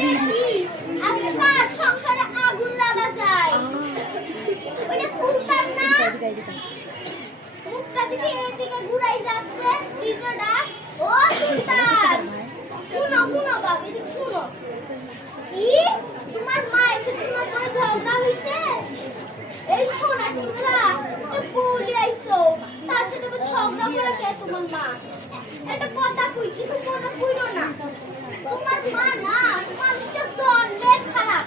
দেখি আজকাল সংসারে আগুন লাগা যায়। ওইটা সুলতান না? মুখটা দেখি এদিকে ঘুরাই যাচ্ছে, দ্বিতীয়টা ও সুলতান। শুনো শুনো বাবা, এদিকে শুনো। কি তোমার মা এসে তোমার সাথে ঝগড়া হইছে? এই সোনা টুকরা বলি আইছো, তার সাথে ঝগড়া করে কে তোমার মা? এটা কথা কই, কিছু মনে কইরো না। তোমার মা না মানুষটা জন্মের খারাপ।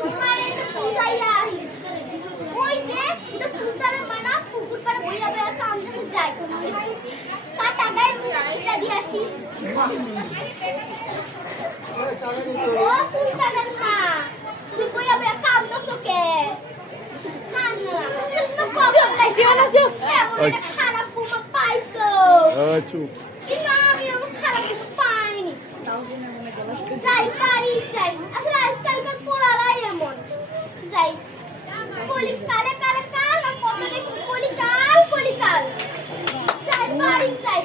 তোমার এটা বুঝাইয়া আহি। ওই যে ওটা সুলতানের মা না পুকুর পাড়ে বইয়া বইয়া কামড়ে যায়। কাটা গায়ে মুখে ছিটা দিয়ে আসি। ও সুলতানের মা, তুই বইয়া বইয়া কামড়ছো কে? খারাপ বুমা পাইছো? খারাপ বুমা পাইনি। যাই পারি যাই, আসলে আজকালকার পোড়ারাই এমন। যাই কলি কালে কালে কাল আর কত দেখি কলিকাল। যাই পারি যাই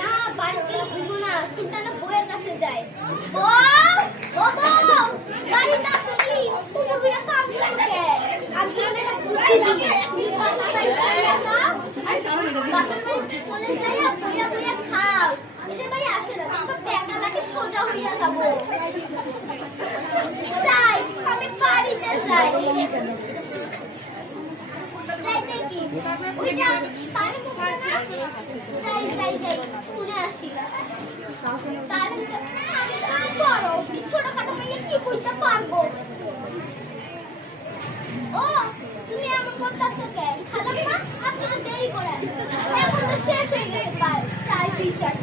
না, বাড়িতে ঘুমো না, সুলতানের বউয়ের কাছে যাই। ও বউ, বাড়িতে আসো কি? তুমি বিনা কাম দিছো কে? আমি তো এটা বুঝি দিই। বাপের বাড়ি চলে যাই, বইয়া বইয়া খাও। নিজের বাড়ি আসে না, তোমাকে পেটা লাগে সোজা হইয়া যাবো। যাই আমি বাড়িতে যাই। যাই দেখি ওইটা পানি মুখে না। যাই শুনে আসি। তাহলে আমি বড় ছোটখাটো মেয়ে কি কইতে পারবো? ও তুমি আমার বলতাছো কেন? খালাম্মা আপনি তো দেরি করে, এখন তো শেষ হয়ে গেছে কাল, তাই বিচার